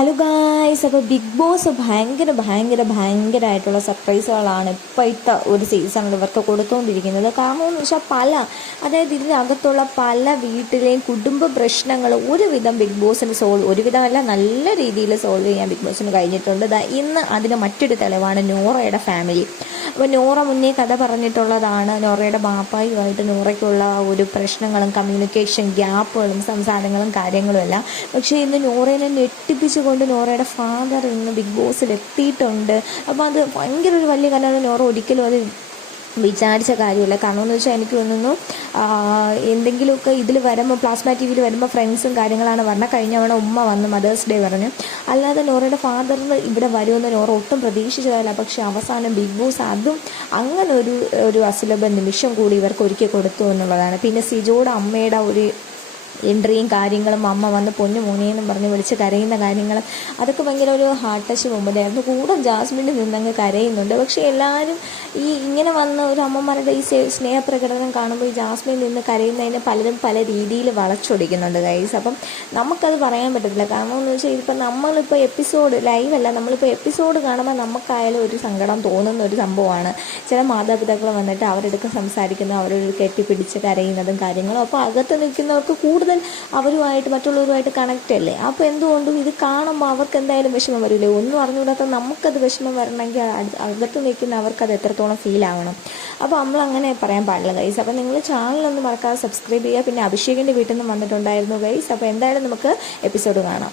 Hello guys, അപ്പോൾ big boss ഭയങ്കരമായിട്ടുള്ള സർപ്രൈസുകളാണ് ഇപ്പോഴത്തെ ഒരു സീസണിൽ ഇവർക്ക് കൊടുത്തുകൊണ്ടിരിക്കുന്നത്. കാരണം എന്ന് വെച്ചാൽ അതായത് ഇതിനകത്തുള്ള പല വീട്ടിലെയും കുടുംബ പ്രശ്നങ്ങൾ ഒരുവിധം ബിഗ് ബോസിന് ഒരുവിധമല്ല നല്ല രീതിയിൽ സോൾവ് ചെയ്യാൻ ബിഗ് ബോസിന് കഴിഞ്ഞിട്ടുണ്ട്. ഇന്ന് അതിന് മറ്റൊരു തെളിവാണ് നോറയുടെ ഫാമിലി. അപ്പോൾ നോറ മുന്നേ കഥ പറഞ്ഞിട്ടുള്ളതാണ് നോറയുടെ ബാപ്പായുമായിട്ട് നോറയ്ക്കുള്ള ഒരു പ്രശ്നങ്ങളും കമ്മ്യൂണിക്കേഷൻ ഗ്യാപ്പുകളും സംസാരങ്ങളും കാര്യങ്ങളും എല്ലാം. പക്ഷേ ഇന്ന് നോറയെ കൊണ്ട് നോറയുടെ ഫാദർ ഇന്ന് ബിഗ് ബോസിൽ എത്തിയിട്ടുണ്ട്. അപ്പോൾ അത് ഭയങ്കര ഒരു വലിയ കാര്യമാണ്. നോറ ഒരിക്കലും അത് വിചാരിച്ച കാര്യമില്ല. കാരണം എന്ന് വെച്ചാൽ എനിക്ക് തോന്നുന്നു എന്തെങ്കിലുമൊക്കെ ഇതിൽ വരുമ്പോൾ പ്ലാസ്മ ടി വിയിൽ വരുമ്പോൾ ഫ്രണ്ട്സും കാര്യങ്ങളാണ് പറഞ്ഞാൽ കഴിഞ്ഞ തവണ ഉമ്മ വന്ന് മദേഴ്സ് ഡേ പറഞ്ഞു. അല്ലാതെ നോറയുടെ ഫാദറിന് ഇവിടെ വരുമെന്ന് നോറ ഒട്ടും പ്രതീക്ഷിച്ചതല്ല. പക്ഷേ അവസാനം ബിഗ് ബോസ് അതും അങ്ങനെ ഒരു അസുലഭ നിമിഷം കൂടി ഇവർക്ക് ഒരുക്കി കൊടുത്തു എന്നുള്ളതാണ്. പിന്നെ സിജോയുടെ അമ്മയുടെ ഒരു എൻട്രിയും കാര്യങ്ങളും അമ്മ വന്ന് പൊന്നു മോനെന്നും പറഞ്ഞ് വിളിച്ച് കരയുന്ന കാര്യങ്ങളും അതൊക്കെ ഭയങ്കര ഒരു ഹാർട്ട് ടച്ച് മൊമെൻ്റായിരുന്നു. കൂടെ ജാസ്മിൻ്റെ നിന്നങ്ങ് കരയുന്നുണ്ട്. പക്ഷേ എല്ലാവരും ഇങ്ങനെ വന്ന് ഒരു അമ്മമാരുടെ ഈ സ്നേഹപ്രകടനം കാണുമ്പോൾ ഈ ജാസ്മിൻ നിന്ന് കരയുന്നതിന് പലരും പല രീതിയിൽ വളച്ചൊടിക്കുന്നുണ്ട് ഗൈസ്. അപ്പം നമുക്കത് പറയാൻ പറ്റത്തില്ല. കാരണം എന്ന് വെച്ചാൽ ഇതിപ്പോൾ നമ്മളിപ്പോൾ എപ്പിസോഡ് ലൈവല്ല, നമ്മളിപ്പോൾ എപ്പിസോഡ് കാണുമ്പോൾ നമുക്കായാലും ഒരു സങ്കടം തോന്നുന്ന ഒരു സംഭവമാണ്. ചില മാതാപിതാക്കൾ വന്നിട്ട് അവരെടുത്ത് സംസാരിക്കുന്ന അവരൊരു കെട്ടിപ്പിടിച്ച് കരയുന്നതും കാര്യങ്ങളും. അപ്പോൾ അകത്ത് നിൽക്കുന്നവർക്ക് കൂടുതൽ അവരുമായിട്ട് മറ്റുള്ളവരുമായിട്ട് കണക്റ്റ് അല്ലേ. അപ്പോൾ എന്തുകൊണ്ടും ഇത് കാണുമ്പോൾ അവർക്ക് എന്തായാലും വിഷമം വരില്ലേ. ഒന്നും അറിഞ്ഞുകൂടാത്ത നമുക്കത് വിഷമം വരണമെങ്കിൽ അകത്ത് നിൽക്കുന്ന അവർക്കത് എത്രത്തോളം ഫീൽ ആവണം. അപ്പോൾ നമ്മളങ്ങനെ പറയാൻ പാടില്ല ഗൈസ്. അപ്പോൾ നിങ്ങൾ ചാനലൊന്നും മറക്കാതെ സബ്സ്ക്രൈബ് ചെയ്യുക. പിന്നെ അഭിഷേകിൻ്റെ വീട്ടിൽ നിന്ന് വന്നിട്ടുണ്ടായിരുന്നു ഗൈസ്. അപ്പോൾ എന്തായാലും നമുക്ക് എപ്പിസോഡ് കാണാം.